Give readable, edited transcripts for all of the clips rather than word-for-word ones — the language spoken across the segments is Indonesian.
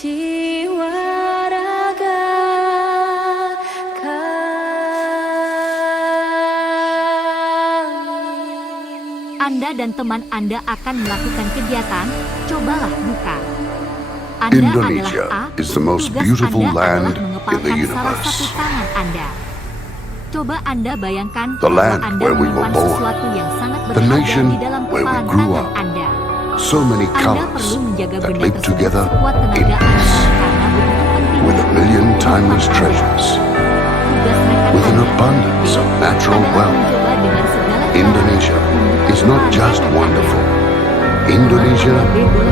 jiwa raga kami. Anda dan teman Anda akan melakukan kegiatan, cobalah buka. Anda Indonesia adalah A, is the most tugas beautiful Anda land adalah in the mengepalkan salah universe. satu tangan Anda. Coba Anda bayangkan The bahwa land Anda where we were menyimpan born. sesuatu yang sangat The berharga nation di dalam where we kepalan grew tangan up. Anda. So many Anda colors perlu menjaga that benda live tersebut together sekuat in tenaga Anda peace, karena begitu penting with a million timeless untuk Anda. treasures, Tugas rekan with an Anda abundance of natural adalah wealth. mencoba dengan segala cara Indonesia membuka is not kepalan just tangan Anda. wonderful. Indonesia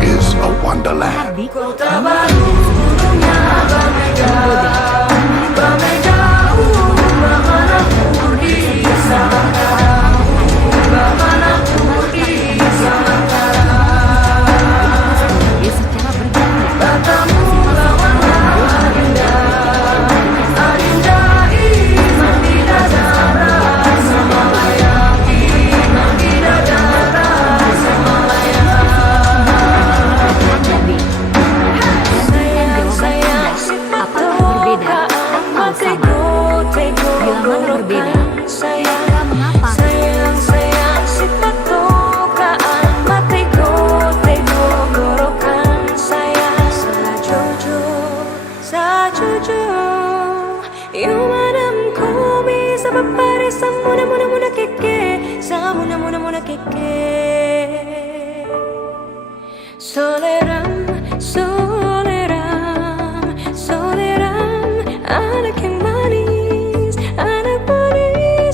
is a wonderland. Hardik, Kota baru dunia berbeda, berbeda manapun di sana, manapun di sana. secara bergantian. Katamu lawan adinda, adinda iman di dada, semalaya iman di dada, semalaya. Sayang sayang Apakah berbeda atau sama? Bila mana berbeda, kira mengapa? Sayang sayang sifat tokaan matiku tego gorokan saya sajujur Yumadamku bisa berpari samuna keke samuna keke Soleram anak yang manis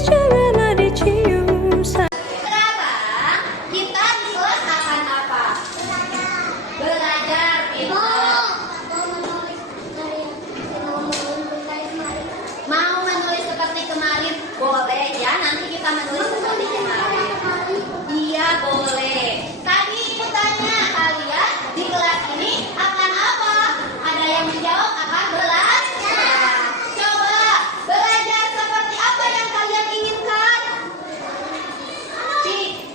janganlah dicium. Sekarang kita di kelas akan apa? Belajar mau menulis seperti kemarin? Boleh ya, nanti kita menulis seperti kemarin. Iya boleh. Tadi tanya kalian di kelas ini akan apa? Ada yang menjawab akan belajar. Coba belajar seperti apa yang kalian inginkan?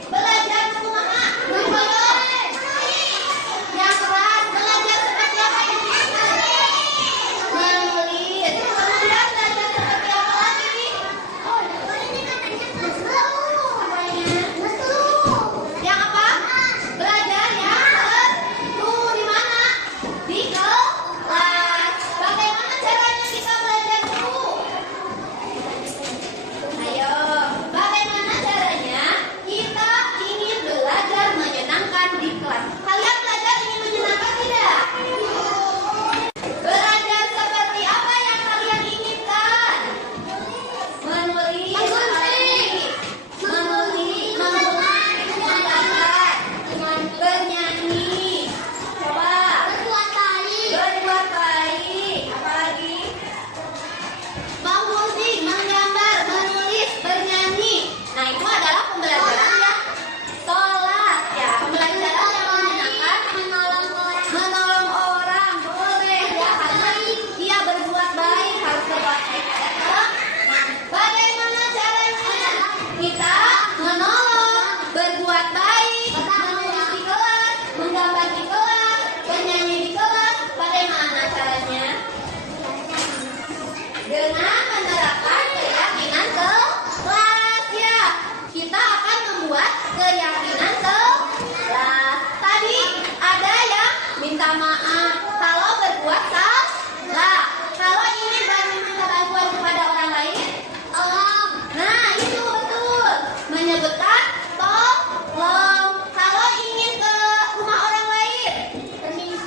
Belajar semua. Yang keras belajar seperti apa yang diinginkan? Menulis. Kemudian belajar seperti apa lagi? Yang apa? Belajar yang tuh di mana? Di kelas. Bagaimana caranya kita belajar dulu? Ayo, bagaimana caranya kita ingin belajar menyenangkan di kelas? Kalian belajar ingin menyenangkan tidak? Belajar seperti apa yang kalian inginkan? Menulis, menggambar, bernyanyi. Coba. Berbuat baik. Apa lagi? Musik, menggambar, menulis, bernyanyi. Nah itu adalah pembelajaran yang sholat ya. Pembelajaran yang menyenangkan, menolong orang, boleh ya karena dia berbuat baik, harus berbuat baik. Nah, bagaimana caranya kita menolong, berbuat baik, menulis di kelas, menggambar di kelas, bernyanyi di kelas? Bagaimana caranya? Dengan menerapkan keyakinan kelas ya. Kita akan membuat keyakinan kelas. Tadi ada yang minta maaf kalau berbuat salah. Kalau ingin meminta bantuan kepada orang lain, nah itu betul. Menyebutkan tolong. Kalau ingin ke rumah orang lain,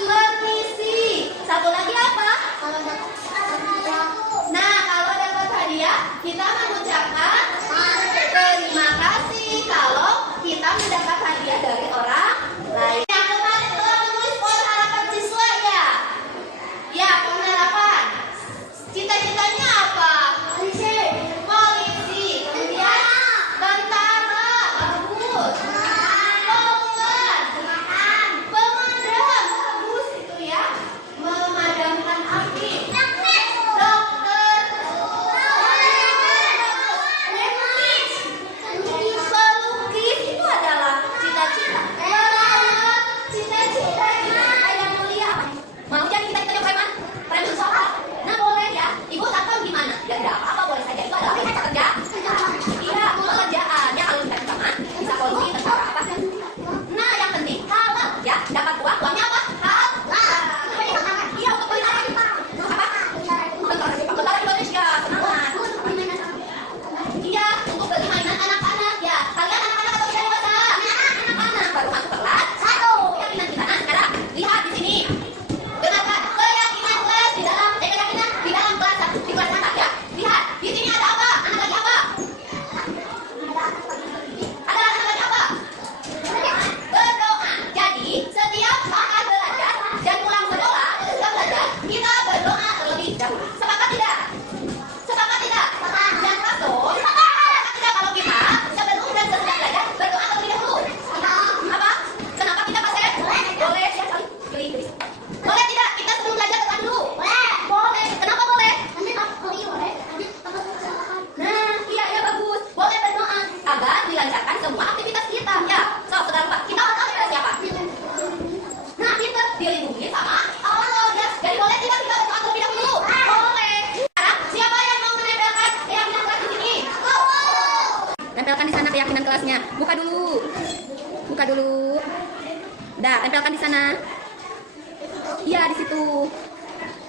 permisi. Satu lagi apa? Nah, kalau tempelkan di sana. Iya, di situ.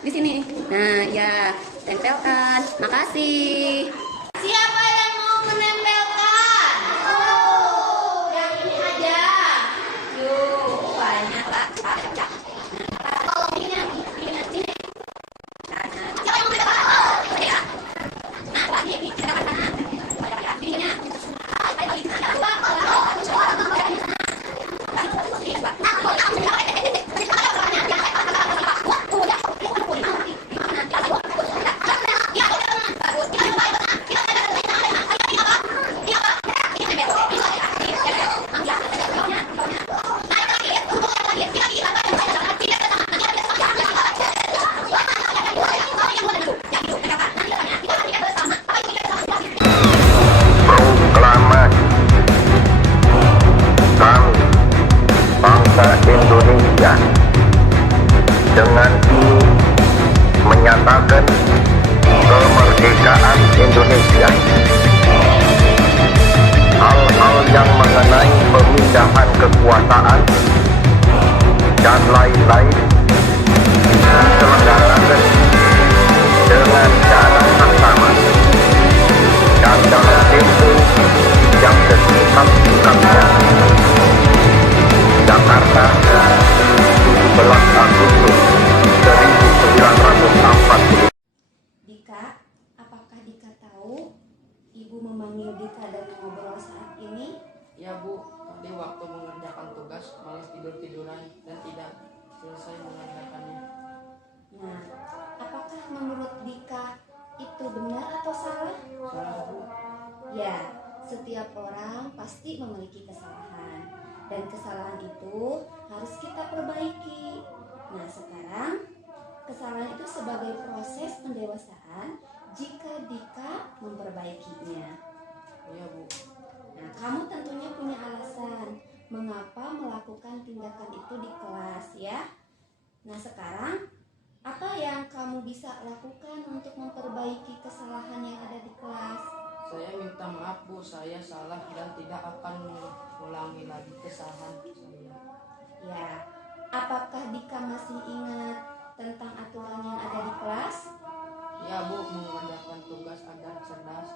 Di sini. Nah, ya, tempelkan. Makasih. Siapa yang mau menempelkan? Yang ini aja. Yuk, banyak lah. Oh, ini. Siapa yang mau menempelkan? Ya. Nah, lagi. Proklamasi kami bangsa Indonesia dengan ini menyatakan kemerdekaan Indonesia. Hal-hal yang mengenai pemindahan kekuasaan dan lain-lain diselenggarakan dengan cara bersama dan dalam tempo yang sesingkat-singkatnya. Jakarta, 17 Agustus 1940. Dika, apakah Dika tahu Ibu memanggil Dika dan ngobrol saat ini? Ya Bu, tadi waktu mengerjakan tugas malas tidur-tiduran dan tidak selesai mengerjakannya. Nah, apakah menurut Dika itu benar atau salah? Salah Bu. Ya, setiap orang pasti memiliki kesalahan dan kesalahan itu harus kita perbaiki. Nah, sekarang kesalahan itu sebagai proses pendewasaan jika Dika memperbaikinya. Iya Bu. Nah, kamu tentunya punya alasan mengapa melakukan tindakan itu di kelas ya. Nah, sekarang apa yang kamu bisa lakukan untuk memperbaiki kesalahan yang ada di kelas? Saya minta maaf Bu, saya salah dan tidak akan mengulangi lagi kesalahan saya. Ya, apakah Dika masih ingat tentang aturan yang ada di kelas? Ya Bu, mengerjakan tugas agar cerdas.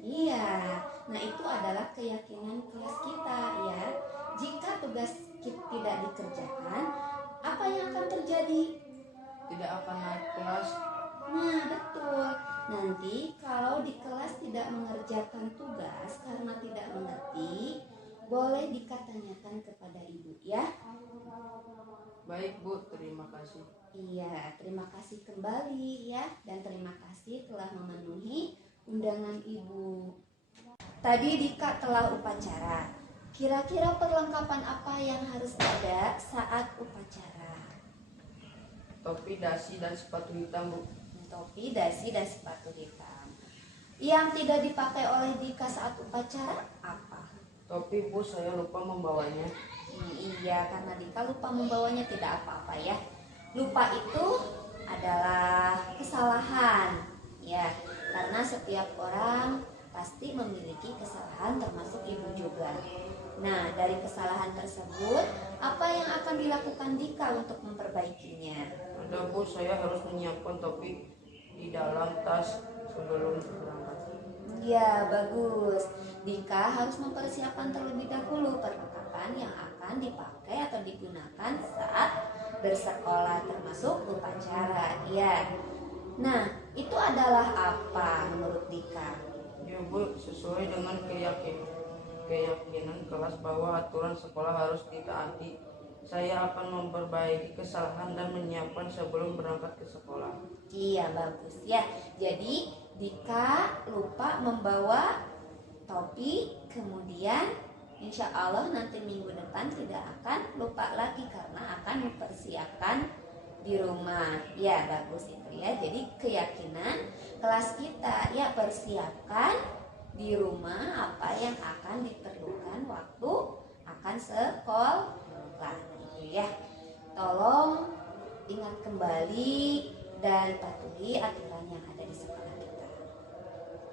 Iya, nah itu adalah keyakinan kelas kita ya. Jika tugas kita tidak dikerjakan, apa yang akan terjadi? Tidak akan naik kelas. Nah, betul. Nanti kalau di kelas tidak mengerjakan tugas karena tidak mengerti, boleh dikatanyakan kepada ibu ya. Baik Bu, terima kasih. Iya, terima kasih kembali ya. Dan terima kasih telah memenuhi undangan ibu. Tadi Dika telah upacara. Kira-kira perlengkapan apa yang harus ada saat upacara? Topi, dasi, dan sepatu hitam Bu. Topi, dasi, dan sepatu hitam. Yang tidak dipakai oleh Dika saat upacara apa? Topi Bu, saya lupa membawanya. Iya, karena Dika lupa membawanya tidak apa-apa ya. Lupa itu adalah kesalahan ya, karena setiap orang pasti memiliki kesalahan termasuk ibu juga. Nah, dari kesalahan tersebut apa yang akan dilakukan Dika untuk memperbaikinya? Ada Bu, saya harus menyiapkan topi di dalam tas sebelum berangkat. Ya, bagus. Dika harus mempersiapkan terlebih dahulu perlengkapan yang akan dipakai atau digunakan saat bersekolah termasuk upacara. Ya. Nah, itu adalah apa menurut Dika? Ya Bu, sesuai dengan keyakinan kelas bahwa aturan sekolah harus ditaati. Saya akan memperbaiki kesalahan dan menyiapkan sebelum berangkat ke sekolah. Iya, bagus ya. Jadi Dika lupa membawa topi, kemudian insya Allah nanti minggu depan tidak akan lupa lagi karena akan mempersiapkan di rumah. Ya, bagus itu ya. Jadi keyakinan kelas kita ya, persiapkan di rumah apa yang akan diperlukan waktu akan sekolah ya. Tolong ingat kembali dan patuhi aturan yang ada di sekolah kita.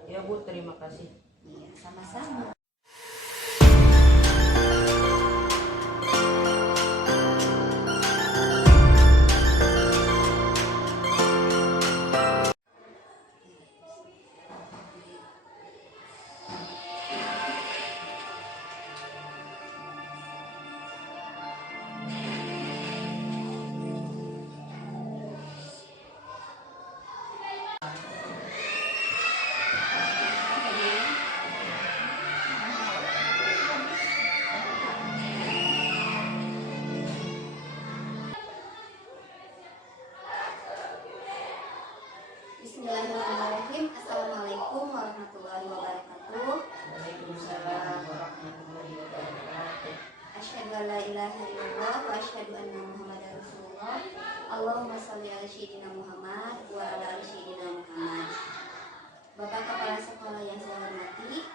Ya Bu, terima kasih. Iya, sama-sama. asyhadu anna Muhammadar Rasulullah. Allahumma shalli ala sayyidina Muhammad wa ala ali sayyidina Muhammad. Bapak Kepala Sekolah yang saya hormati,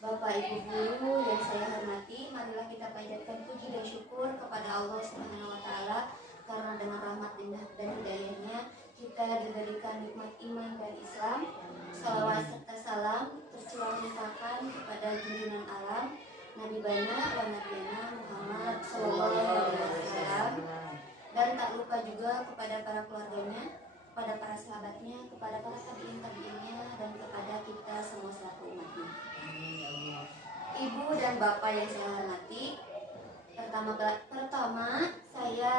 Bapak Ibu guru yang saya hormati, marilah kita panjatkan puji dan syukur kepada Allah Subhanahu wa taala karena dengan rahmat dan hidayahnya kita diberikan nikmat iman dan Islam. Salawat serta salam tercurah limpahkan kepada junjungan alam Nabi Bana wa Nabiyana Muhammad sallallahu alaihi wasallam, dan tak lupa juga kepada para keluarganya, kepada para sahabatnya, kepada para tabiin-tabiinnya, dan kepada kita semua selaku umatnya. Ibu dan bapak yang saya hormati, pertama saya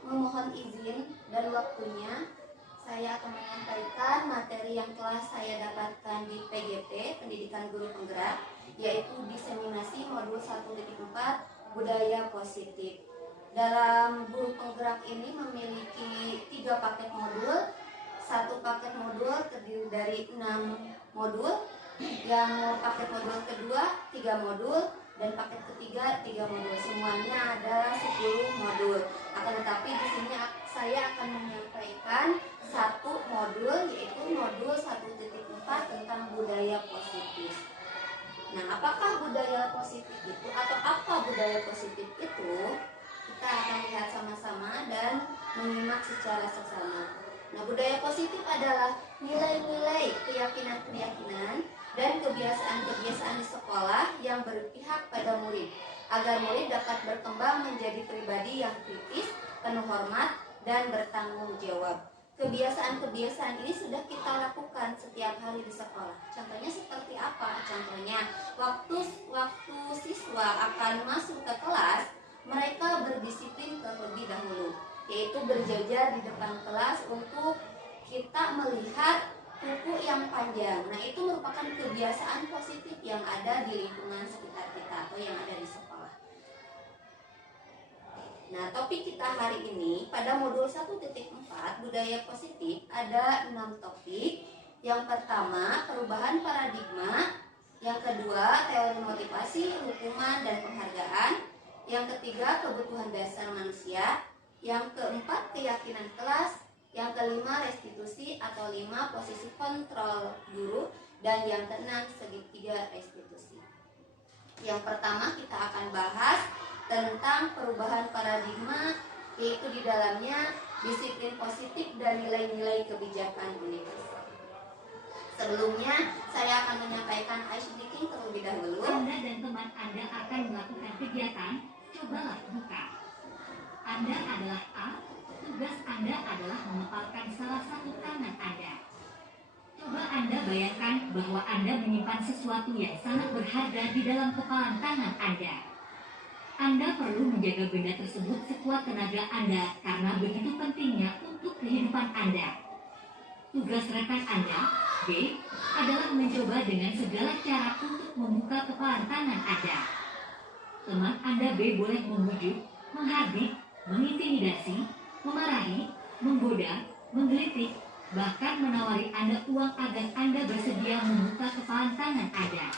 memohon izin dan waktunya saya akan menyampaikan materi yang telah saya dapatkan di PGP, Pendidikan Guru Penggerak, yaitu diseminasi modul 1.4 budaya positif. Dalam Guru Penggerak ini memiliki 3 paket modul. 1 paket modul terdiri dari 6 modul, yang paket modul kedua 3 modul, dan paket ketiga 3 modul. Semuanya ada 10 modul. Akan tetapi di sini saya akan menyampaikan 1 modul, yaitu modul 1.4 tentang budaya positif. Nah, apakah budaya positif itu atau apa budaya positif itu? Kita akan lihat sama-sama dan menyimak secara seksama. Nah, budaya positif adalah nilai-nilai, keyakinan-keyakinan, dan kebiasaan-kebiasaan di sekolah yang berpihak pada murid, agar murid dapat berkembang menjadi pribadi yang kritis, penuh hormat, dan bertanggung jawab. Kebiasaan-kebiasaan ini sudah kita lakukan setiap hari di sekolah. Contohnya seperti apa? Contohnya, waktu siswa akan masuk ke kelas, mereka berdisiplin terlebih dahulu, yaitu berjajar di depan kelas untuk kita melihat buku yang panjang. Nah, itu merupakan kebiasaan positif yang ada di lingkungan sekitar kita atau yang ada di sekolah. Nah, topik kita hari ini pada modul 1.4 budaya positif ada 6 topik. Yang pertama, perubahan paradigma. Yang kedua, teori motivasi, hukuman, dan penghargaan. Yang ketiga, kebutuhan dasar manusia. Yang keempat, keyakinan kelas. Yang kelima, restitusi atau 5 posisi kontrol guru. Dan yang keenam, segitiga restitusi. Yang pertama kita akan bahas tentang perubahan paradigma, yaitu di dalamnya disiplin positif dan nilai-nilai kebijakan universal. Sebelumnya, saya akan menyampaikan ice breaking terlebih dahulu. Anda dan teman Anda akan melakukan kegiatan, cobalah buka. Anda adalah A, tugas Anda adalah mengepalkan salah satu tangan Anda. Coba Anda bayangkan bahwa Anda menyimpan sesuatu yang sangat berharga di dalam kepalan tangan Anda. Anda perlu menjaga benda tersebut sekuat tenaga Anda karena begitu pentingnya untuk kehidupan Anda. Tugas rekan Anda, B, adalah mencoba dengan segala cara untuk membuka kepalan tangan Anda. Teman Anda B boleh membujuk, menghardik, mengintimidasi, memarahi, menggoda, menggelitik, bahkan menawari Anda uang agar Anda bersedia membuka kepalan tangan Anda.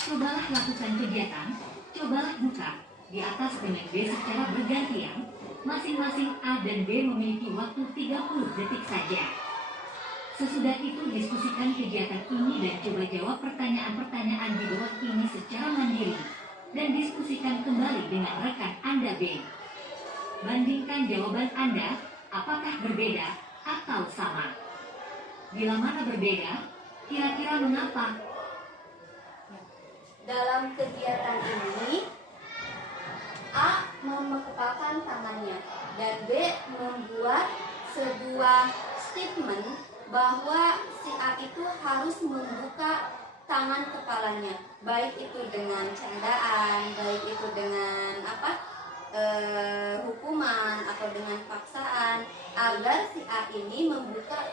Cobalah lakukan kegiatan, cobalah buka di atas dengan B secara bergantian. Masing-masing A dan B memiliki waktu 30 detik saja. Sesudah itu diskusikan kegiatan ini dan coba jawab pertanyaan-pertanyaan di bawah ini secara mandiri dan diskusikan kembali dengan rekan Anda B. Bandingkan jawaban Anda, apakah berbeda atau sama. Bila mana berbeda, kira-kira mengapa? Dalam kegiatan ini, A mengepalkan tangannya dan B membuat sebuah statement bahwa si A itu harus membuka tangan kepalanya, baik itu dengan candaan, baik itu dengan hukuman atau dengan paksaan, agar si A ini membuka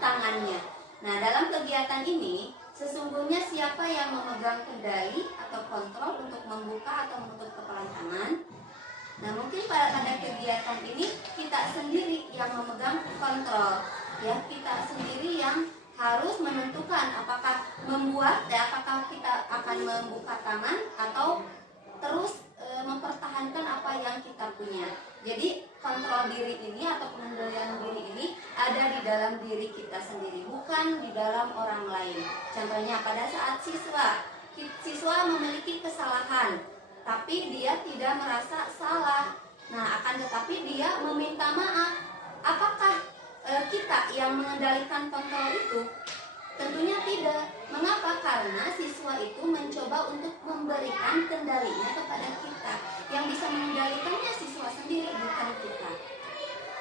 tangannya. Nah, dalam kegiatan ini sesungguhnya siapa yang memegang kendali atau kontrol untuk membuka atau menutup kepalan tangan? Nah, mungkin pada kegiatan ini kita sendiri yang memegang kontrol, ya, kita sendiri yang harus menentukan apakah apakah kita akan membuka tangan atau terus mempertahankan apa yang kita punya. Jadi kontrol diri ini atau pengendalian diri ini ada di dalam diri kita sendiri, bukan di dalam orang lain. Contohnya pada saat siswa memiliki kesalahan, tapi dia tidak merasa salah. Nah, akan tetapi dia meminta maaf. Apakah kita yang mengendalikan kontrol itu? Tentunya tidak. Mengapa? Karena siswa itu mencoba untuk memberikan kendalinya kepada kita. Yang bisa mengendalikannya siswa sendiri, bukan kita.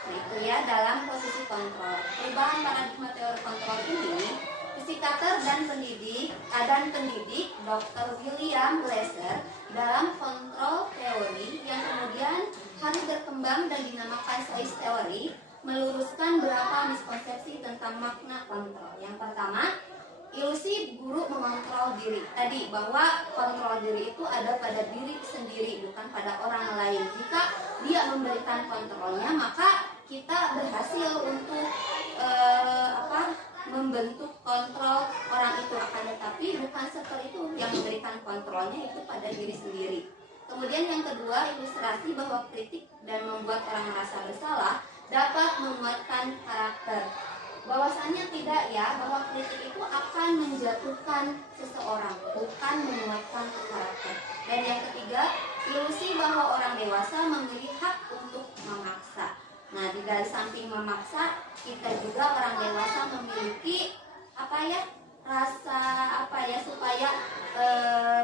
Nah, itu ya dalam posisi kontrol. Perubahan paradigma teori kontrol ini, psikater dan pendidik Dr. William Glasser dalam kontrol teori yang kemudian hari berkembang dan dinamakan Seuss teori, meluruskan beberapa miskonsepsi tentang makna kontrol. Yang pertama, ilusi guru mengontrol diri. Tadi bahwa kontrol diri itu ada pada diri sendiri, bukan pada orang lain. Jika dia memberikan kontrolnya, maka kita berhasil untuk membentuk kontrol orang itu. Akan tetapi bukan seperti itu, yang memberikan kontrolnya itu pada diri sendiri. Kemudian yang kedua, ilustrasi bahwa kritik dan membuat orang merasa bersalah dapat menguatkan karakter. Bahwasannya tidak ya, bahwa kritik itu akan menjatuhkan seseorang, bukan menguatkan karakter. Dan yang ketiga, ilusi bahwa orang dewasa memiliki hak untuk memaksa. Nah, di dari samping memaksa, kita juga orang dewasa memiliki supaya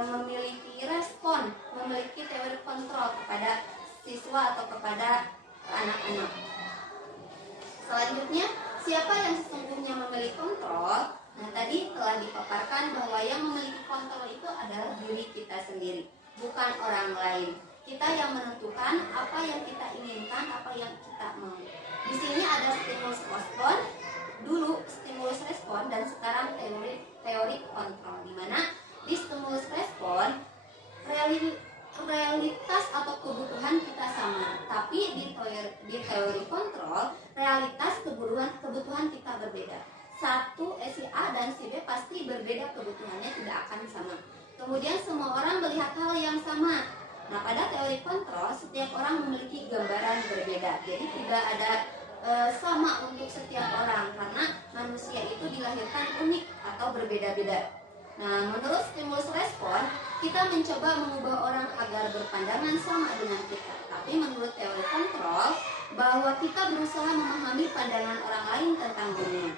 memiliki respon, memiliki teori kontrol kepada siswa atau kepada anak-anak. Selanjutnya, siapa yang sesungguhnya memiliki kontrol? Nah, tadi telah dipaparkan bahwa yang memiliki kontrol itu adalah diri kita sendiri, bukan orang lain. Kita yang menentukan apa yang kita inginkan, apa yang kita mau. Di sini ada stimulus respon, dulu stimulus respon, dan sekarang teori kontrol. Di mana di stimulus respon realitas atau kebutuhan kita sama, tapi di teori kontrol realitas kebutuhan kita berbeda. Si A dan si B pasti berbeda, kebutuhannya tidak akan sama. Kemudian semua orang melihat hal yang sama. Nah, pada teori kontrol setiap orang memiliki gambaran berbeda, jadi tidak ada sama untuk setiap orang, karena manusia itu dilahirkan unik atau berbeda-beda. Nah, menurut stimulus respon, kita mencoba mengubah orang agar berpandangan sama dengan kita. Tapi menurut teori kontrol, bahwa kita berusaha memahami pandangan orang lain tentang dunia.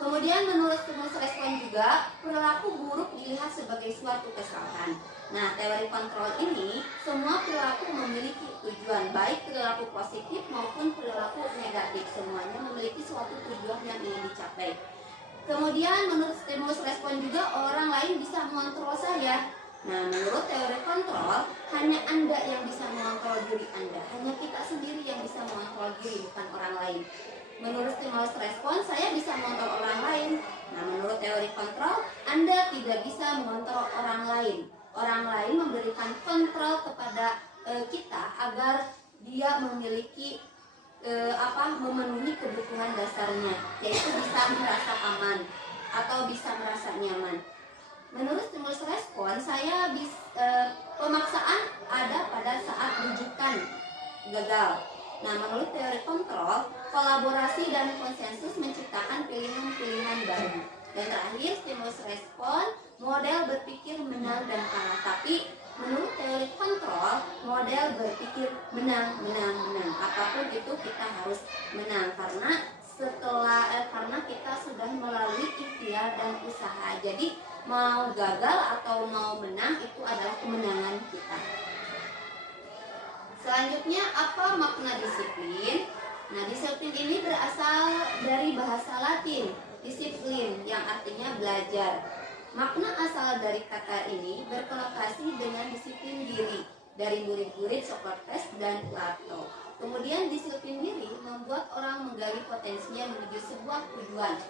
Kemudian menurut stimulus respon juga, perilaku buruk dilihat sebagai suatu kesalahan. Nah, teori kontrol ini, semua perilaku memiliki tujuan, baik perilaku positif maupun perilaku negatif. Semuanya memiliki suatu tujuan yang ingin dicapai. Kemudian menurut stimulus respon juga, orang lain bisa mengontrol saya. Nah, menurut teori kontrol, hanya Anda yang bisa mengontrol diri Anda. Hanya kita sendiri yang bisa mengontrol diri, bukan orang lain. Menurut stimulus respon, saya bisa mengontrol orang lain. Nah, menurut teori kontrol, Anda tidak bisa mengontrol orang lain. Orang lain memberikan kontrol kepada kita agar dia memiliki memenuhi kebutuhan dasarnya, yaitu bisa merasa aman atau bisa merasa nyaman. Menurut stimulus respon, pemaksaan ada pada saat rujukan gagal. Nah, menurut teori kontrol, kolaborasi dan konsensus menciptakan pilihan-pilihan baru. Dan terakhir, stimulus respon, model berpikir menang dan kalah. Tapi menurut teori kontrol, model berpikir menang. Apapun itu kita harus menang, karena kita sudah melalui ikhtiar dan usaha. Jadi mau gagal atau mau menang itu adalah kemenangan kita. Selanjutnya, apa makna disiplin? Nah, disiplin ini berasal dari bahasa Latin, disiplin, yang artinya belajar. Makna asal dari kata ini berkonotasi dengan disiplin diri dari murid-murid Socrates dan Plato. Kemudian disiplin diri membuat orang menggali potensinya menuju sebuah tujuan.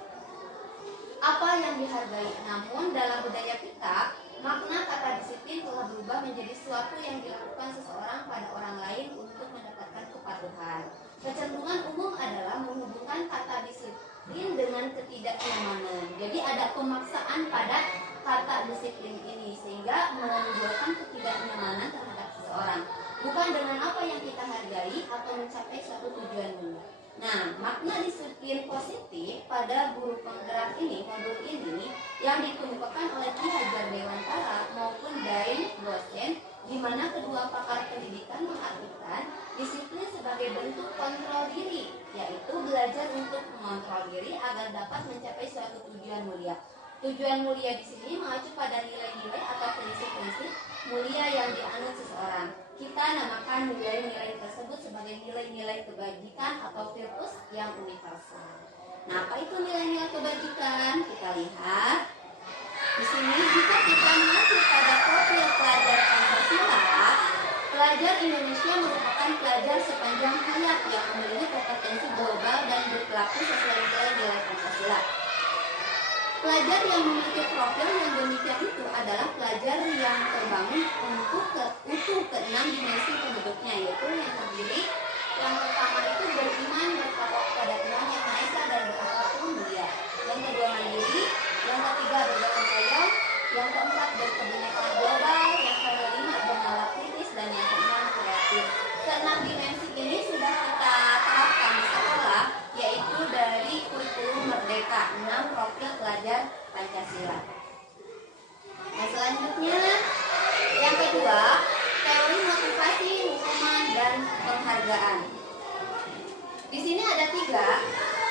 Apa yang dihargai? Namun dalam budaya kita, makna kata disiplin telah berubah menjadi sesuatu yang dilakukan seseorang pada orang lain untuk mendapatkan kepatuhan. Kecenderungan umum adalah menghubungkan kata disiplin dengan ketidaknyamanan. Jadi ada pemaksaan pada kata disiplin ini sehingga menimbulkan ketidaknyamanan terhadap seseorang. seseorang, bukan dengan apa yang kita hargai atau mencapai suatu tujuan mulia. Nah, makna disiplin positif pada guru penggerak ini, modul ini yang dikemukakan oleh Ki Hajar Dewantara maupun Daeng dosen, di mana kedua pakar pendidikan mengartikan disiplin sebagai bentuk kontrol diri, yaitu belajar untuk mengontrol diri agar dapat mencapai suatu tujuan mulia. Tujuan mulia di sini mengacu pada nilai-nilai atau prinsip-prinsip mulia yang dianut seseorang. Kita namakan nilai-nilai tersebut sebagai nilai-nilai kebajikan atau virtus yang universal. Nah, apa itu nilai-nilai kebajikan? Kita lihat di sini. Jika kita mengacu pada profil pelajar Pancasila, pelajar Indonesia merupakan pelajar sepanjang hayat yang memiliki kompetensi global dan berperilaku sesuai nilai-nilai Pancasila. Pelajar yang memiliki profil yang demikian itu adalah pelajar yang terbangun untuk keenam dimensi penduduknya, yaitu yang terdiri yang pertama itu beriman bertakwa kepada Tuhan Yang Maha Esa dan berakhlak mulia. Yang kedua mandiri, yang ketiga bergotong royong, yang keempat berkebinekaan global, yang kelima bernalar kritis, dan yang keenam kreatif. Keenam dimensi ini sudah kita terapkan di sekolah, yaitu dari kurikulum Merdeka 6 profil pelajar Pancasila. Nah, selanjutnya yang kedua, teori motivasi, hukuman, dan penghargaan. Di sini ada 3.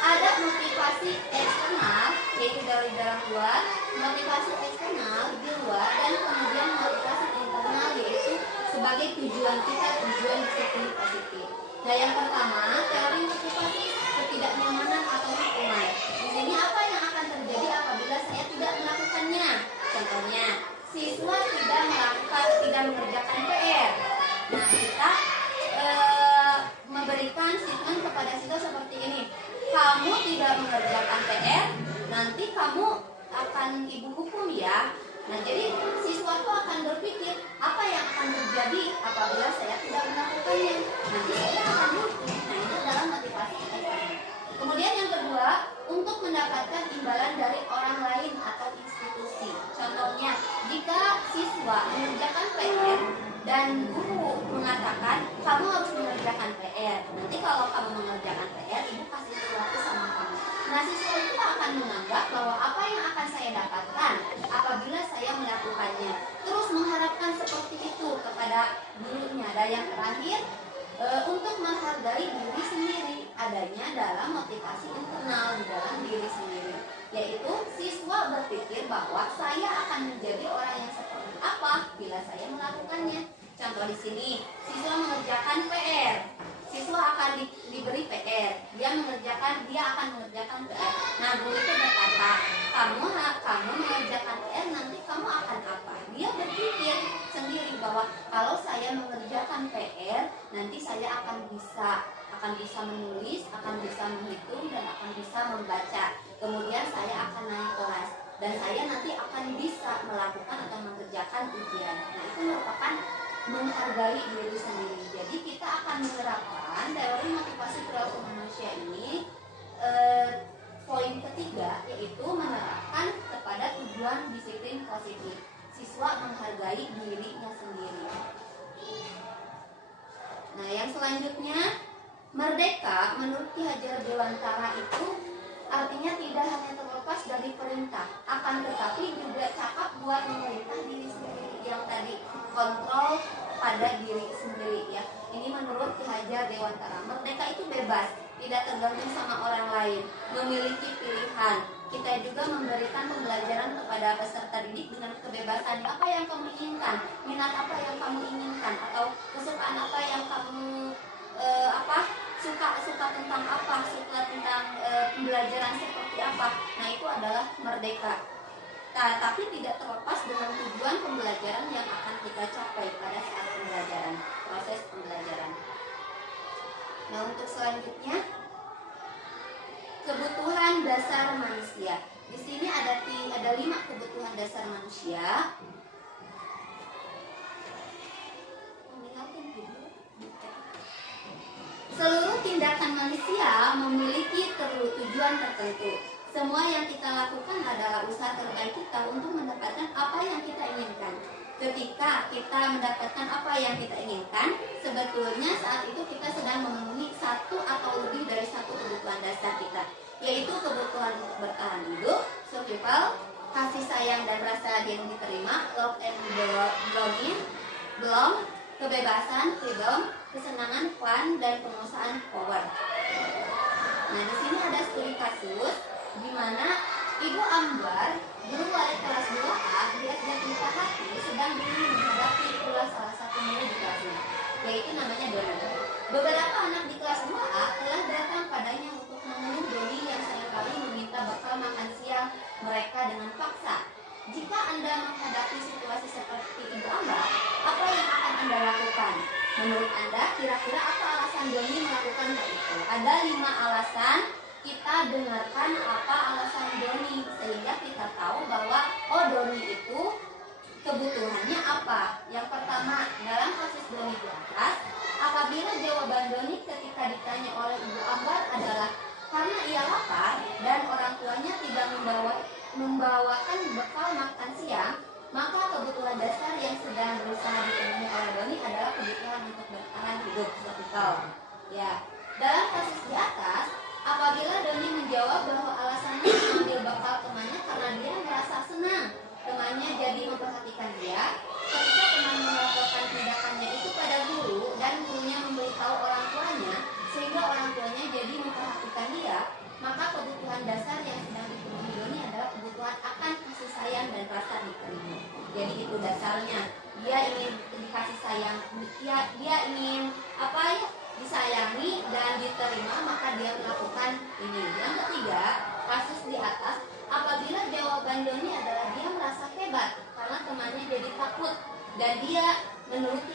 Ada motivasi eksternal, yaitu dari dalam luar, motivasi eksternal di luar, dan kemudian motivasi internal, yaitu sebagai tujuan kita, tujuan disiplin positif. Nah, yang pertama, teori motivasi ketidaknyamanan atau hukuman. Di sini apa yang akan terjadi apabila saya tidak melakukannya? Contohnya, siswa tidak mengerjakan PR. Nah, kita memberikan statement kepada siswa seperti ini. Kamu tidak mengerjakan PR, nanti kamu akan ibu hukum ya. Nah, jadi siswa itu akan berpikir apa yang akan terjadi apabila saya tidak melakukannya. Nanti saya akan dihukum. Nah, itu adalah motivasi eksternal. Kemudian yang kedua, untuk mendapatkan imbalan dari orang lain atau institusi. Contohnya, jika siswa mengerjakan PR dan guru mengatakan kamu harus mengerjakan PR. Nanti kalau kamu mengerjakan PR, ibu kasih sesuatu sama kamu. Nah, siswa itu akan menganggap bahwa apa yang akan saya dapatkan apabila saya melakukannya. Terus mengharapkan seperti itu kepada gurunya. Dan yang terakhir, untuk menghargai diri sendiri adanya dalam motivasi internal di dalam diri sendiri, yaitu siswa berpikir bahwa saya akan menjadi orang yang seperti apa bila saya melakukannya. Contoh di sini, siswa mengerjakan PR. Siswa akan diberi PR, dia akan mengerjakan PR. Nah, guru itu berkata, kamu mengerjakan PR, nanti kamu akan apa? Dia berpikir sendiri bahwa kalau saya mengerjakan PR, nanti saya akan bisa menulis, akan bisa menghitung, dan akan bisa membaca. Kemudian saya akan naik kelas, dan saya nanti akan bisa melakukan atau mengerjakan ujian. Nah, itu merupakan menghargai diri sendiri. Jadi kita akan menerapkan teori motivasi perilaku manusia ini. Poin ketiga yaitu menerapkan kepada tujuan disiplin positif. Siswa menghargai dirinya sendiri. Nah, yang selanjutnya, merdeka menurut Ki Hajar Dewantara itu artinya tidak hanya terlepas dari perintah, akan tetapi juga cakap buat memerintah diri sendiri. Yang tadi kontrol pada diri sendiri ya. Ini menurut Ki Hajar Dewantara. Merdeka itu bebas, tidak tergantung sama orang lain, memiliki pilihan. Kita juga memberikan pembelajaran kepada peserta didik dengan kebebasan. Apa yang kamu inginkan, minat apa yang kamu inginkan, atau kesukaan apa yang kamu suka tentang apa, suka tentang pembelajaran seperti apa. Nah, itu adalah merdeka. Nah, tapi tidak terlepas dengan tujuan pembelajaran yang akan kita capai pada saat pembelajaran, proses pembelajaran. Nah, untuk selanjutnya, kebutuhan dasar manusia. Di sini ada 5 kebutuhan dasar manusia. Seluruh tindakan manusia memiliki tujuan tertentu. Semua yang kita lakukan adalah usaha terbaik kita untuk mendapatkan apa yang kita inginkan. Ketika kita mendapatkan apa yang kita inginkan, sebetulnya saat itu kita sedang memenuhi satu atau lebih dari satu kebutuhan dasar kita, yaitu kebutuhan untuk bertahan hidup, survival, kasih sayang dan rasa yang diterima, love and belonging, belong, kebebasan, freedom, kesenangan, fun, dan penguasaan, power. Nah, di sini ada studi kasus di mana Ibu Ambar, guru wali kelas 2A di SD Tingkat Hati, sedang menghadapi pula salah satu murid di kelasnya, yaitu namanya Doni. Beberapa anak di kelas 2A telah datang padanya untuk mengeluh Doni yang seringkali meminta bekal makan siang mereka dengan paksa. Jika Anda menghadapi situasi seperti Ibu Ambar, apa yang akan Anda lakukan? Menurut Anda, kira-kira apa alasan Doni melakukan hal itu? Ada 5 alasan. Kita dengarkan apa alasan Doni sehingga kita tahu bahwa Doni itu kebutuhannya apa. Yang pertama, dalam kasus Doni di atas, apabila jawaban Doni ketika ditanya oleh Ibu Ambar adalah karena ia lapar dan orang tuanya tidak membawakan bekal makan siang, maka kebutuhan dasar yang sedang berusaha dipenuhi oleh Doni adalah kebutuhan untuk bertahan hidup, survival. Ya, dalam kasus di atas, apabila Doni menjawab bahwa alasannya mengambil bekal temannya karena dia merasa senang temannya jadi memperhatikan dia, ketika teman melaporkan tindakannya itu pada guru dan gurunya memberitahu orang tuanya sehingga orang tuanya jadi memperhatikan dia, maka kebutuhan dasar yang sedang dipenuhi Doni adalah kebutuhan akan kasih sayang dan rasa diterima. Jadi itu dasarnya, dia ingin dikasih sayang, dia ingin disayangi dan diterima, maka dia melakukan ini. Yang ketiga, kasus di atas, apabila jawaban Doni adalah dia merasa hebat karena temannya jadi takut dan dia menuruti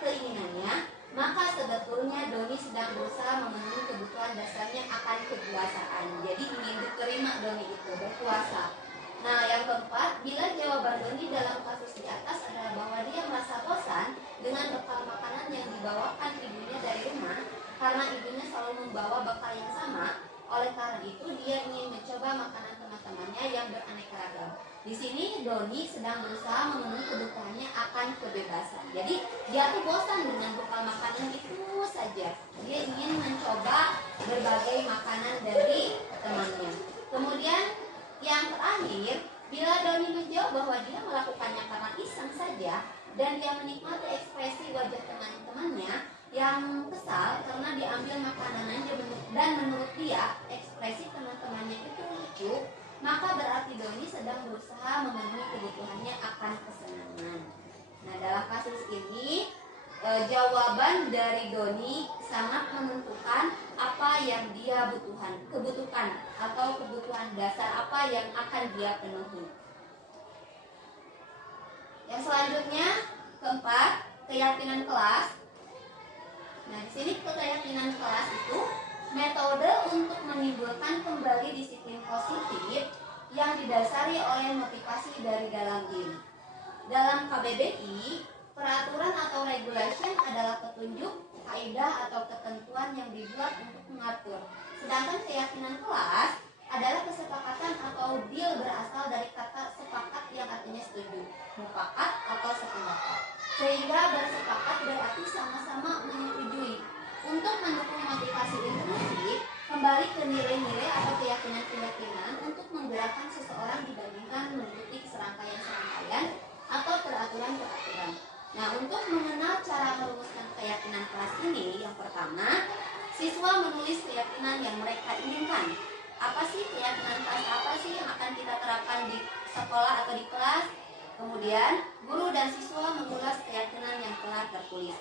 keinginannya, maka sebetulnya Doni sedang berusaha memenuhi kebutuhan dasarnya akan kekuasaan. Jadi ingin diterima Doni itu berkuasa. Nah, yang keempat, bila jawaban Doni dalam kasus di atas adalah bahwa dia merasa bosan dengan bekal makanan yang dibawakan ibunya dari rumah karena ibunya selalu membawa bekal yang sama, oleh karena itu dia ingin mencoba makanan teman-temannya yang beraneka ragam. Di sini Doni sedang berusaha memenuhi kebutuhannya akan kebebasan. Jadi dia tuh bosan dengan bekal makanan itu saja. Dia ingin mencoba berbagai makanan dari temannya. Kemudian yang terakhir, bila Doni menjawab bahwa dia melakukannya karena iseng saja dan dia menikmati ekspresi wajah teman-temannya yang kesal karena diambil makanannya dan menurut dia ekspresi teman-temannya itu lucu, maka berarti Doni sedang berusaha memenuhi kebutuhannya akan kesenangan. Nah, dalam kasus ini jawaban dari Doni sangat menentukan apa yang dia kebutuhan atau kebutuhan dasar apa yang akan dia penuhi. Yang selanjutnya, keempat, keyakinan kelas. Nah, di sini keyakinan kelas itu metode untuk menimbulkan kembali disiplin positif yang didasari oleh motivasi dari dalam diri. Dalam KBBI, peraturan atau regulation adalah petunjuk, kaidah atau ketentuan yang dibuat untuk mengatur. Sedangkan keyakinan kelas adalah kesepakatan atau deal berasal dari kata sepakat yang artinya setuju, mufakat atau sependapat. Sehingga bersepakat berarti sama-sama menyetujui. Untuk mendukung motivasi inklusif, kembali ke nilai-nilai atau keyakinan-keyakinan untuk menggerakkan seseorang dibandingkan mengikuti serangkaian-serangkaian atau peraturan-peraturan. Nah, untuk mengenal cara merumuskan keyakinan kelas ini, yang pertama, siswa menulis keyakinan yang mereka inginkan. Apa sih keyakinan kelas, apa sih yang akan kita terapkan di sekolah atau di kelas? Kemudian, guru dan siswa mengulas keyakinan yang telah tertulis.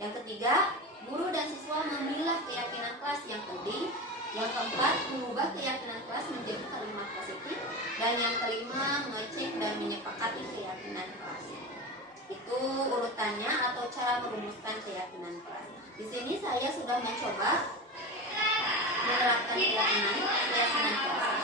Yang ketiga, guru dan siswa memilah keyakinan kelas yang penting. Yang keempat, mengubah keyakinan kelas menjadi kalimat positif. Dan yang kelima, mengecek dan menyepakati keyakinan kelas. Itu urutannya atau cara merumuskan keyakinan kelas. Di sini saya sudah mencoba menerapkan keyakinan kelas.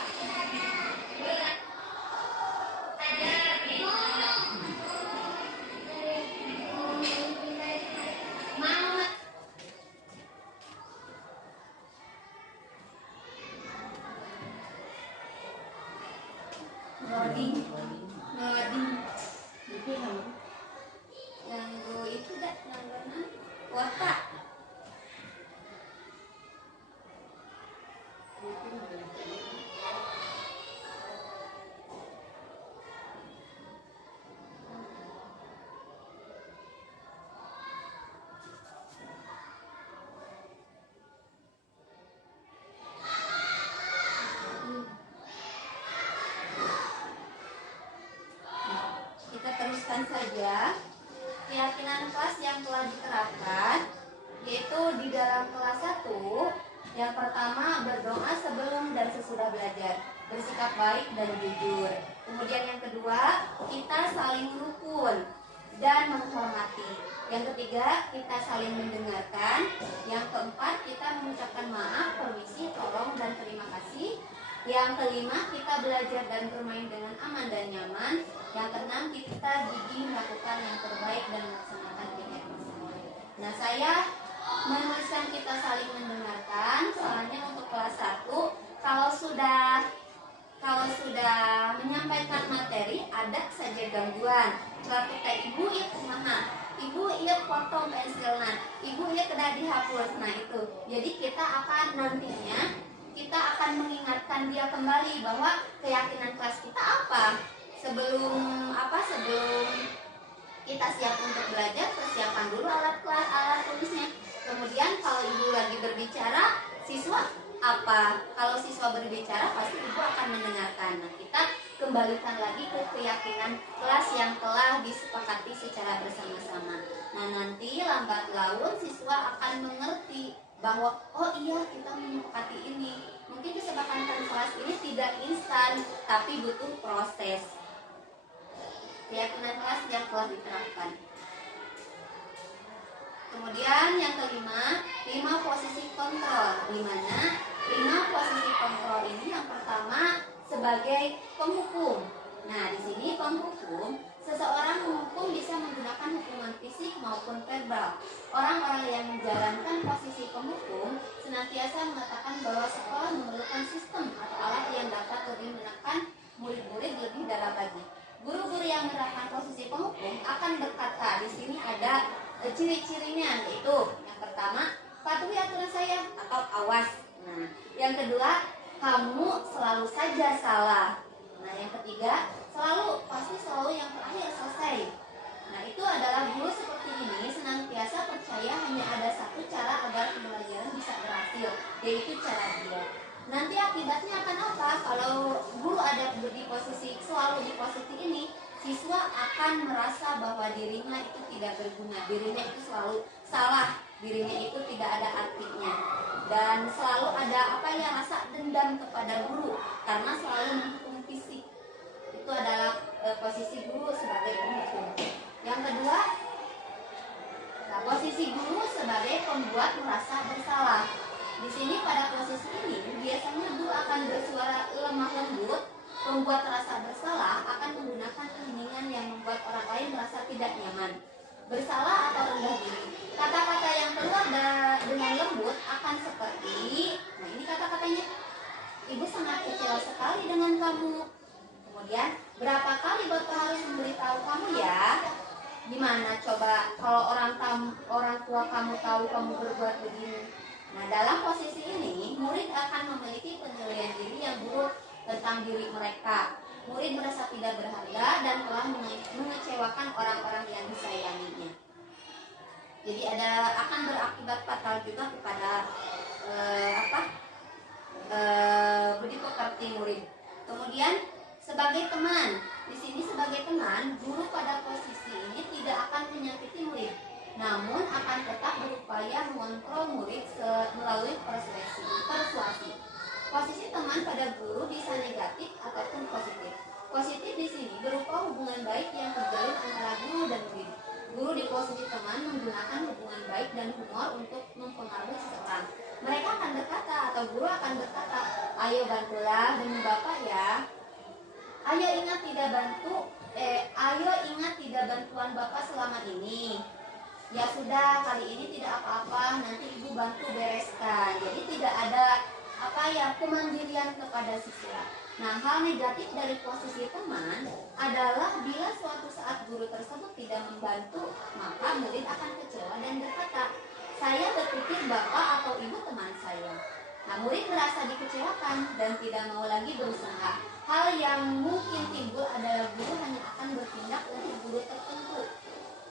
Loading. dalam kelas 1, yang pertama berdoa sebelum dan sesudah belajar, bersikap baik dan jujur. Kemudian yang kedua, kita saling rukun dan menghormati. Yang ketiga, kita saling mendengarkan. Yang keempat, kita mengucapkan maaf, permisi, tolong, dan terima kasih. Yang kelima, kita belajar dan bermain dengan aman dan nyaman. Yang keenam, kita gigih melakukan yang terbaik dan melaksanakan kegiatan bersama. Nah, saya menuliskan kita saling mendengarkan. Soalnya untuk kelas 1, kalau sudah menyampaikan materi ada saja gangguan. Suatu teh ibu ya kumaha, ibu iya potong pensilna, ibu iya kedah dihapus. Nah itu, jadi kita akan nantinya mengingatkan dia kembali bahwa keyakinan kelas kita apa. Sebelum kita siap untuk belajar, persiapkan dulu alat tulisnya. Kemudian kalau ibu lagi berbicara, siswa apa? Kalau siswa berbicara pasti ibu akan mendengarkan. Nah, kita kembalikan lagi ke keyakinan kelas yang telah disepakati secara bersama-sama. Nah, nanti lambat laun siswa akan mengerti bahwa oh iya kita menyepakati ini. Mungkin kesepakatan kelas ini tidak instan, tapi butuh proses. Keyakinan kelas yang telah diterapkan. Kemudian yang kelima, 5 posisi kontrol. Di mana 5 posisi kontrol ini yang pertama sebagai penghukum. Nah, di sini penghukum, seseorang menghukum bisa menggunakan hukuman fisik maupun verbal. Orang-orang yang menjalankan posisi penghukum senantiasa mengatakan bahwa sekolah memerlukan sistem atau alat yang dapat lebih menekan murid-murid lebih dalam lagi. Guru-guru yang menerapkan posisi penghukum akan berkata, di sini ada ciri-cirinya, yaitu yang pertama, patuhi aturan saya atau awas. Nah, yang kedua, kamu selalu saja salah. Nah, yang ketiga, selalu yang terakhir selesai. Nah, itu adalah guru seperti ini senantiasa percaya hanya ada satu cara agar pembelajaran bisa berhasil, yaitu cara dia. Nanti akibatnya akan apa? Kalau guru ada selalu di posisi ini, siswa akan merasa bahwa dirinya itu tidak berguna, dirinya itu selalu salah, dirinya itu tidak ada artinya, dan selalu ada rasa dendam kepada guru karena selalu menghukum fisik. Itu adalah posisi guru sebagai penghukum. Yang kedua, posisi guru sebagai pembuat merasa bersalah. Di sini pada posisi ini biasanya guru akan bersuara lemah lembut, membuat rasa bersalah, akan menggunakan keheningan yang membuat orang lain merasa tidak nyaman, bersalah atau rendah diri. Kata-kata yang keluar dengan lembut akan seperti, nah ini kata-katanya, ibu sangat kecewa sekali dengan kamu. Kemudian, berapa kali bapak harus memberitahu kamu ya? Gimana coba kalau orang tua kamu tahu kamu berbuat begini? Nah, dalam posisi ini, murid akan memiliki penilaian diri yang buruk tentang diri mereka. Murid merasa tidak berharga dan telah mengecewakan orang-orang yang disayanginya. Jadi akan berakibat fatal juga kepada budi pekerti murid. Kemudian sebagai teman, di sini sebagai teman, guru pada posisi ini tidak akan menyakiti murid, namun akan tetap berupaya mengontrol murid melalui persuasi. Posisi teman pada guru bisa negatif ataupun positif. Positif di sini berupa hubungan baik yang terjalin antara guru dan murid. Guru di posisi teman menggunakan hubungan baik dan humor untuk mempengaruhi seseorang. Mereka akan berkata atau guru akan berkata, ayo bantulah demi bapak ya. Ayo ingat tidak bantuan bapak selama ini. Ya sudah, kali ini tidak apa-apa, nanti ibu bantu bereskan. Jadi tidak ada kemandirian kepada siswa. Nah, hal negatif dari posisi teman adalah bila suatu saat guru tersebut tidak membantu, maka murid akan kecewa dan berkata, saya berpikir bapak atau ibu teman saya. Nah, murid merasa dikecewakan dan tidak mau lagi berusaha. Hal yang mungkin timbul adalah guru hanya akan bertindak untuk guru tertentu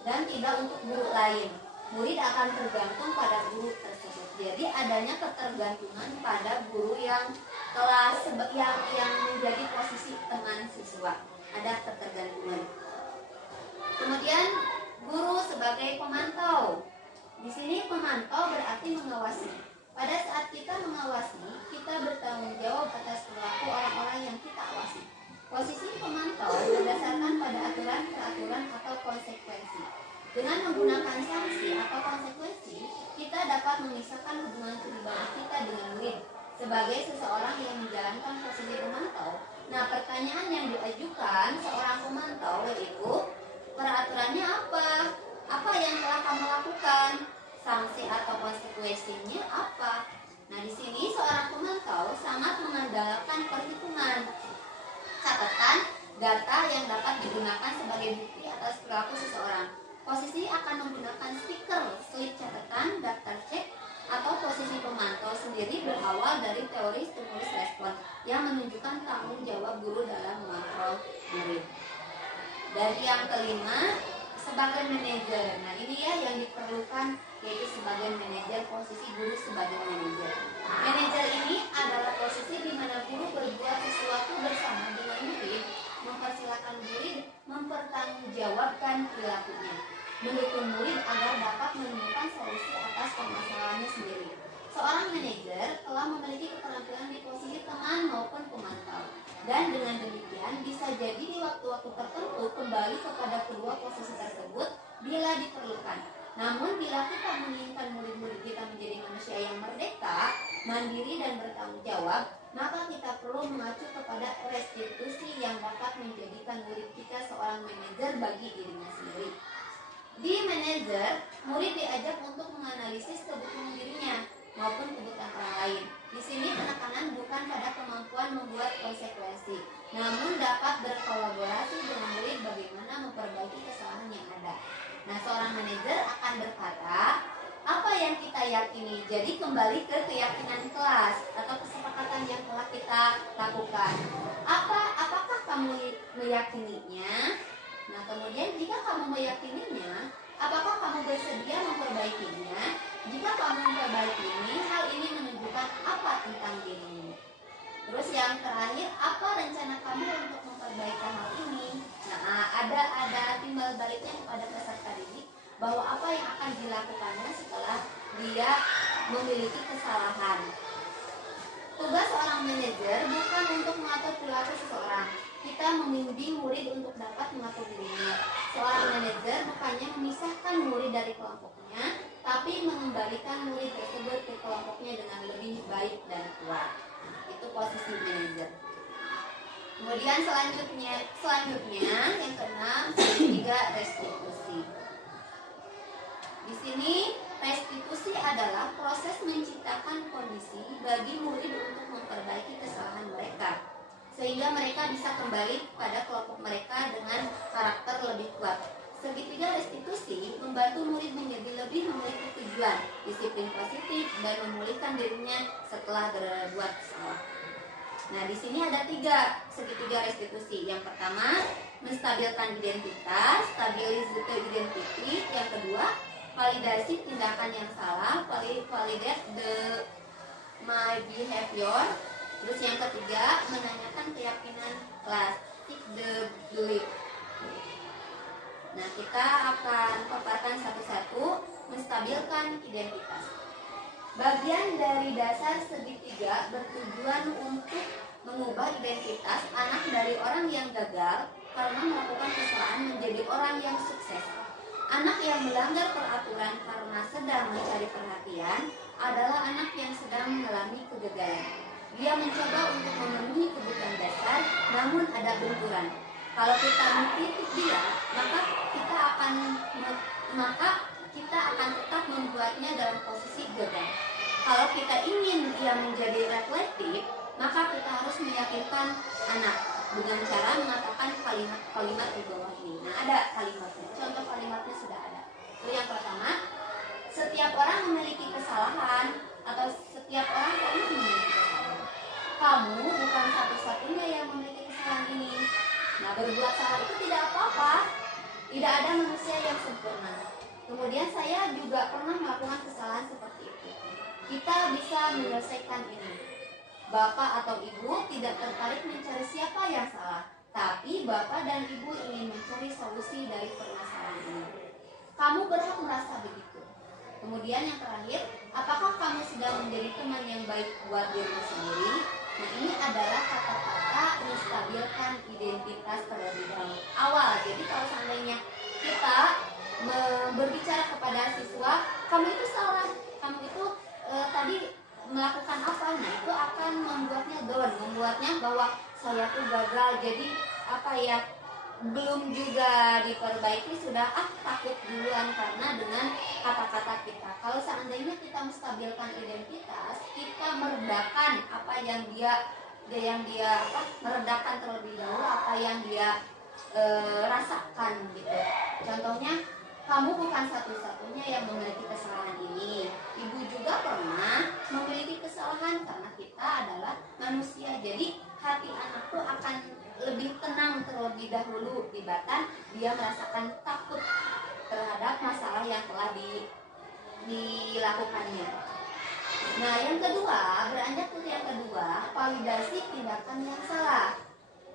dan tidak untuk guru lain. Murid akan tergantung pada guru tersebut. Jadi adanya ketergantungan pada guru yang menjadi posisi teman siswa. Ada ketergantungan. Kemudian guru sebagai pemantau. Di sini pemantau berarti mengawasi. Pada saat kita mengawasi, kita bertanggung jawab atas perilaku orang-orang yang kita awasi. Posisi pemantau berdasarkan pada aturan, peraturan, atau konsekuensi. Dengan menggunakan sanksi atau konsekuensi, kita dapat memisahkan hubungan pribadi kita dengan murid sebagai seseorang yang menjalankan posisi pemantau. Nah, pertanyaan yang diajukan seorang pemantau yaitu, peraturannya apa? Apa yang telah kamu lakukan? Sanksi atau konsekuensinya apa? Nah, di sini seorang pemantau sangat mengandalkan perhitungan, catatan, data yang dapat digunakan sebagai bukti atas perilaku seseorang. Posisi akan menggunakan stiker, slip catatan, daftar cek, atau posisi pemantau sendiri berawal dari teori stimulus respon yang menunjukkan tanggung jawab guru dalam mengontrol murid. Dan yang kelima, sebagai manajer. Nah, ini ya yang diperlukan, yaitu sebagai manajer, posisi guru sebagai manajer. Manajer ini adalah posisi di mana guru berbuat sesuatu bersama dengan murid, mempersilahkan murid mempertanggungjawabkan perilakunya, mendukung murid agar dapat menemukan solusi atas permasalahannya sendiri. Seorang manajer telah memiliki keterampilan di posisi teman maupun pemantau, dan dengan demikian bisa jadi di waktu-waktu tertentu kembali kepada kedua posisi tersebut bila diperlukan. Namun bila kita menginginkan murid-murid kita menjadi manusia yang merdeka, mandiri, dan bertanggung jawab, maka kita perlu mengacu kepada restitusi yang dapat menjadikan murid kita seorang manajer bagi dirinya sendiri. Di manajer, murid diajak untuk menganalisis kebutuhan dirinya maupun kebutuhan orang lain. Di sini penekanan bukan pada kemampuan membuat konsekuensi, namun dapat berkolaborasi dengan murid bagaimana memperbaiki kesalahan yang ada. Nah, seorang manajer akan berkata, apa yang kita yakini. Jadi kembali ke keyakinan kelas atau kesepakatan yang telah kita lakukan. Apakah kamu meyakininya? Nah, kemudian jika kamu meyakininya, apakah kamu bersedia memperbaikinya? Jika kamu memperbaiki ini, hal ini menunjukkan apa tentang dirimu? Terus yang terakhir, apa rencana kamu untuk memperbaiki hal ini? Nah, ada timbal baliknya kepada peserta didik bahwa apa yang akan dilakukannya setelah dia memiliki kesalahan. Tugas seorang manajer bukan untuk mengatur perilaku seseorang. Kita membimbing murid untuk dapat mengatur dirinya. Seorang manajer bukannya memisahkan murid dari kelompoknya, tapi mengembalikan murid tersebut ke kelompoknya dengan lebih baik dan kuat. Itu posisi manajer. Kemudian selanjutnya yang keenam, ketiga, restitusi. Di sini restitusi adalah proses menciptakan kondisi bagi murid untuk memperbaiki kesalahan mereka, sehingga mereka bisa kembali pada kelompok mereka dengan karakter lebih kuat. Segitiga restitusi membantu murid menjadi lebih memiliki tujuan, disiplin positif, dan memulihkan dirinya setelah berbuat salah. Nah, di sini ada segitiga restitusi. Yang pertama, menstabilkan identitas, stability identity. Yang kedua, validasi tindakan yang salah, validate my behavior. Terus yang ketiga, menanyakan keyakinan kelas, seek the belief. Nah, kita akan paparkan satu-satu. Menstabilkan identitas. Bagian dari dasar segitiga bertujuan untuk mengubah identitas anak dari orang yang gagal karena melakukan kesalahan menjadi orang yang sukses. Anak yang melanggar peraturan karena sedang mencari perhatian adalah anak yang sedang mengalami kegagalan. Dia mencoba untuk memenuhi kebutuhan dasar, namun ada benturan. Kalau kita mengkritik dia, maka kita akan tetap membuatnya dalam posisi gagal. Kalau kita ingin dia menjadi reflektif, maka kita harus meyakinkan anak dengan cara mengatakan kalimat di bawah ini. Nah, ada kalimatnya. Contoh kalimatnya sudah ada. Itu yang pertama, setiap orang memiliki kesalahan, atau setiap orang pernah memiliki kesalahan. Kamu bukan satu-satunya yang memiliki kesalahan ini. Nah, berbuat salah itu tidak apa-apa. Tidak ada manusia yang sempurna. Kemudian saya juga pernah melakukan kesalahan seperti itu. Kita bisa menyelesaikan ini. Bapak atau ibu tidak tertarik mencari siapa yang salah, tapi bapak dan ibu ingin mencari solusi dari permasalahan ini. Kamu berhak merasa begitu. Kemudian yang terakhir, apakah kamu sudah menjadi teman yang baik buat dirimu sendiri? Nah, ini adalah kata-kata menstabilkan identitas terlebih dahulu awal. Jadi kalau seandainya kita berbicara kepada siswa, kamu itu salah, kamu itu tadi melakukan apa, nah itu akan membuatnya down, membuatnya bahwa saya tuh gagal, jadi apa ya, belum juga diperbaiki sudah takut duluan karena dengan kata-kata kita. Kalau seandainya kita menstabilkan identitas, kita meredakan apa yang dia meredakan terlebih dahulu apa yang dia rasakan gitu. Contohnya, kamu bukan satu-satunya yang memiliki kesalahan ini. Ibu juga pernah memiliki kesalahan karena kita adalah manusia. Jadi hati anak tuh akan lebih tenang terlebih dahulu dibanding dia merasakan takut terhadap masalah yang telah dilakukannya. Nah, yang kedua, beranjak ke yang kedua, validasi tindakan yang salah.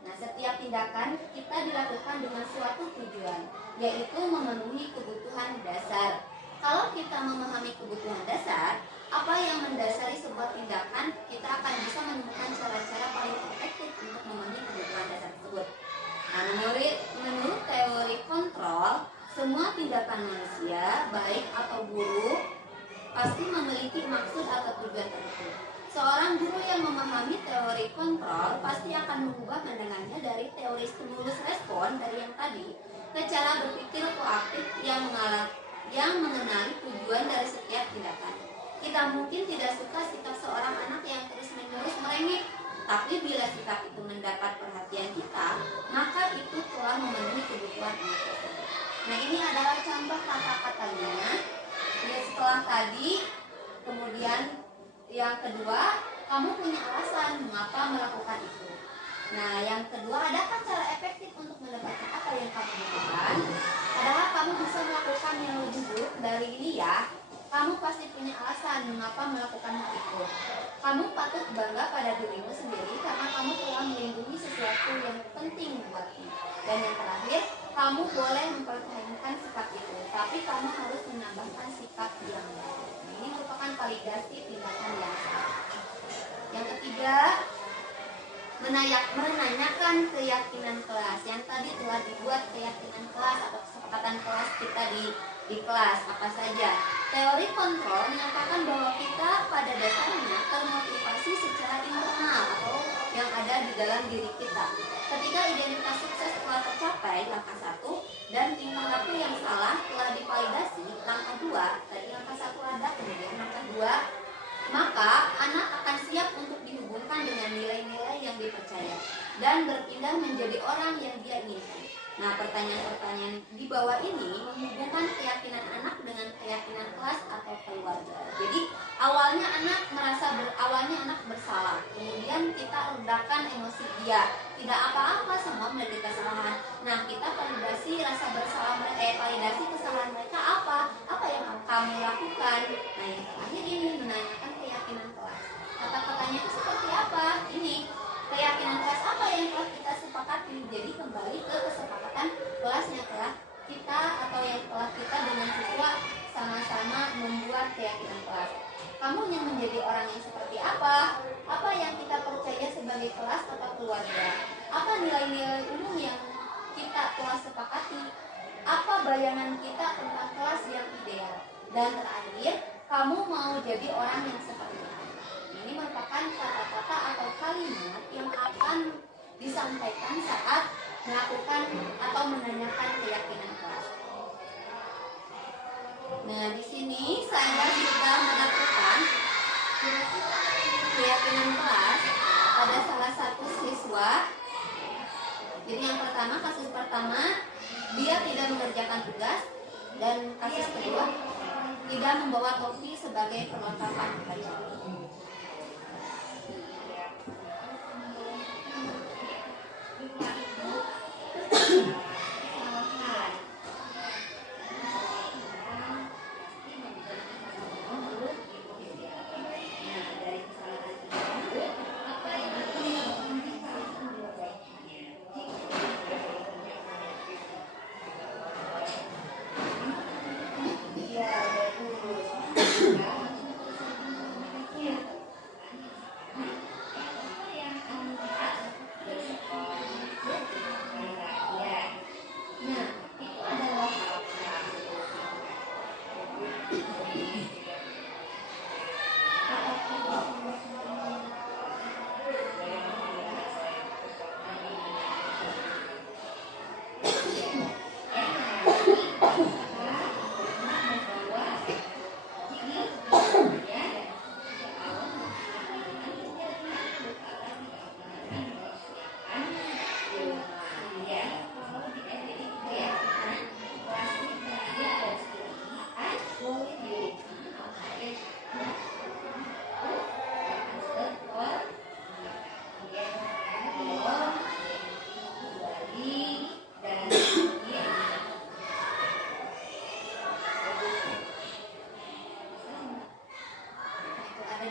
Nah, setiap tindakan kita dilakukan dengan suatu tujuan, yaitu memenuhi kebutuhan dasar. Kalau kita memahami kebutuhan dasar, apa yang mendasari sebuah tindakan, kita akan bisa menemukan cara-cara paling efektif untuk memenuhi kebutuhan dasar tersebut. Nah, menurut teori kontrol, semua tindakan manusia, baik atau buruk, pasti memiliki maksud atau tujuan tertentu. Seorang guru yang memahami teori kontrol pasti akan mengubah pandangannya dari teori stimulus respon dari yang tadi ke cara berpikir proaktif yang mengenali tujuan dari setiap tindakan. Kita mungkin tidak suka sikap seorang anak yang terus-menerus merengek, tapi bila sikap itu mendapat perhatian kita, maka itu telah memenuhi kebutuhan anak tersebut. Nah, ini adalah contoh kata-katanya. Ya, setelah tadi, kemudian yang kedua, kamu punya alasan mengapa melakukan itu. Nah, yang kedua, adakah cara efektif untuk mendapatkan apa yang kamu butuhkan? Padahal kamu bisa melakukan yang lebih buruk dari ini ya. Kamu pasti punya alasan mengapa melakukan hal itu. Kamu patut bangga pada dirimu sendiri karena kamu telah melindungi sesuatu yang penting buatmu. Dan yang terakhir, kamu boleh mempertahankan sikap itu, tapi kamu harus menambahkan sikap yang baik. Ini merupakan validasi tindakan yang salah. Yang ketiga, menanyakan keyakinan kelas. Yang tadi telah dibuat keyakinan kelas atau kesepakatan kelas kita di kelas apa saja. Teori kontrol menyatakan bahwa kita pada dasarnya termotivasi secara internal atau yang ada di dalam diri kita. Ketika identitas sukses telah tercapai, langkah 1, dan tingkah laku yang salah telah divalidasi, langkah 2, tadi langkah 1 ada, kemudian langkah 2, maka anak akan siap untuk dihubungkan dengan nilai-nilai yang dipercaya dan berpindah menjadi orang yang dia inginkan. Nah, pertanyaan-pertanyaan di bawah ini menghubungkan keyakinan anak dengan keyakinan kelas atau keluarga. Jadi awalnya anak bersalah, kemudian kita redakan emosi dia, tidak apa-apa, semua menjadi kesalahan. Nah, kita validasi rasa bersalah validasi kesalahan mereka apa yang kamu lakukan. Nah, yang terakhir ini menanyakan keyakinan kelas. Kata-katanya itu seperti apa? Ini keyakinan kelas apa yang telah kita sepakati. Jadi kembali ke kesepakatan kelas yang telah kita atau yang telah kita dengan siswa sama-sama membuat keyakinan kelas. Kamu yang menjadi orang yang seperti apa? Apa yang kita percaya sebagai kelas atau keluarga? Apa nilai-nilai umum yang kita telah sepakati? Apa bayangan kita tentang kelas yang ideal? Dan terakhir, kamu mau jadi orang yang seperti apa? Ini merupakan kata-kata atau kalimat yang akan disampaikan saat melakukan atau menanyakan keyakinan kelas. Nah, di sini saya sudah melakukan keyakinan kelas pada salah satu siswa. Jadi yang pertama, kasus pertama, dia tidak mengerjakan tugas, dan kasus kedua, tidak membawa topi sebagai perlengkapan belajar.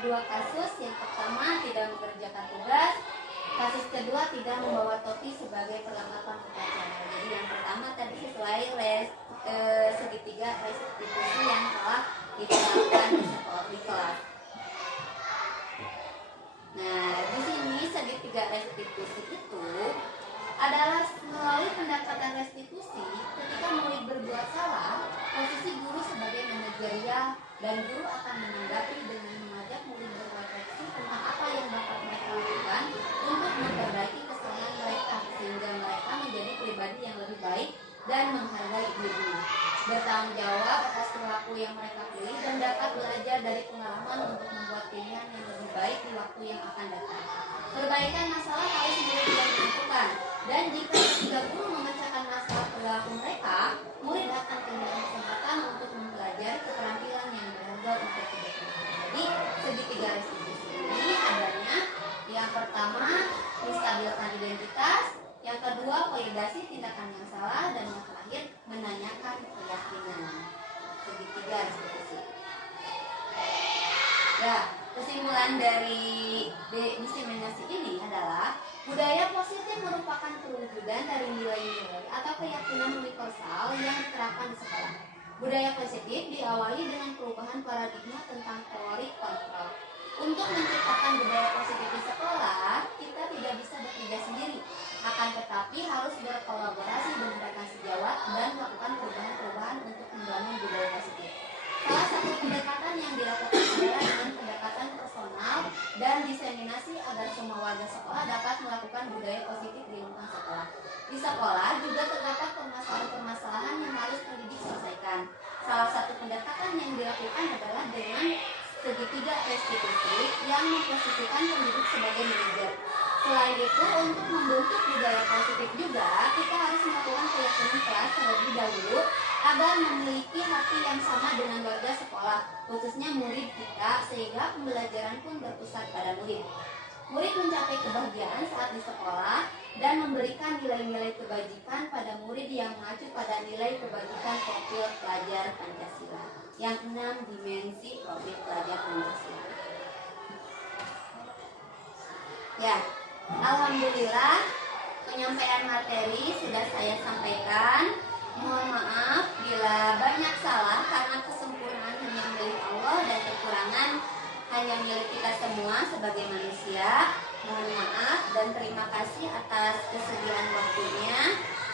dua kasus. Yang pertama tidak mengerjakan tugas, kasus kedua tidak membawa topi sebagai perlengkapan upacara. Jadi yang pertama tadi sesuai segitiga restitusi yang telah diterapkan di sekolah di kelas. Nah, di sini segitiga restitusi itu adalah melalui pendekatan restitusi ketika murid berbuat salah, posisi guru sebagai manajerial dan guru akan menanggapi dengan mengajak murid berrefleksi tentang apa yang dapat mereka lakukan untuk memperbaiki kesalahan mereka sehingga mereka menjadi pribadi yang lebih baik dan menghargai diri, bertanggung jawab atas perilaku yang mereka pilih dan dapat belajar dari pengalaman untuk membuat pilihan yang lebih baik di waktu yang akan datang. Perbaikan masalah harus murid yang dilakukan, dan jika ketiga guru memecahkan masalah perilaku mereka, murid akan kehilangan kesempatan untuk mempelajari keterampilan yang berharga untuk kedepannya. Jadi segitiga restitusi ini adanya yang pertama menstabilkan identitas, yang kedua validasi tindakan yang salah, dan yang terakhir menanyakan keyakinan. Segitiga restitusi. Ya, kesimpulan dari diseminasi ini adalah budaya positif merupakan perwujudan dari nilai-nilai atau keyakinan universal yang diterapkan di sekolah. Budaya positif diawali dengan perubahan paradigma tentang teori kontrol. Untuk menciptakan budaya positif di sekolah, kita tidak bisa bekerja sendiri, akan tetapi harus berkolaborasi dengan rekan sejawat dan melakukan perubahan-perubahan untuk membangun budaya positif. Salah satu pendekatan yang dilakukan adalah dengan pendekatan personal dan diseminasi agar semua warga sekolah dapat melakukan budaya positif di lingkungan sekolah. Di sekolah juga terdapat permasalahan-permasalahan yang harus pendidik selesaikan. Salah satu pendekatan yang dilakukan adalah dengan segitiga restitusi yang memposisikan pendidik sebagai manajer. Selain itu, untuk membentuk budaya positif juga, kita harus melakukan keyakinan kelas terlebih dahulu agar memiliki hati yang sama dengan warga sekolah, khususnya murid kita, sehingga pembelajaran pun berpusat pada murid. Murid mencapai kebahagiaan saat di sekolah dan memberikan nilai-nilai kebajikan pada murid yang mengacu pada nilai kebajikan profil pelajar Pancasila. Yang 6, dimensi profil pelajar Pancasila. Ya, alhamdulillah penyampaian materi sudah saya sampaikan. Mohon maaf bila banyak salah karena kesempurnaan hanya milik Allah dan kekurangan hanya milik kita semua sebagai manusia. Mohon maaf dan terima kasih atas kesediaan waktunya.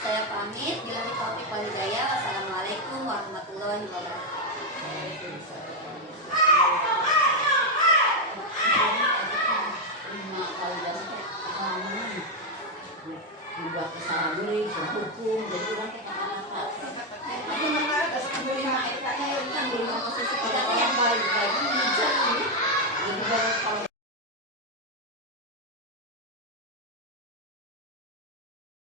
Saya pamit. Billahi taufiq wal hidayah. Wassalamualaikum warahmatullahi wabarakatuh.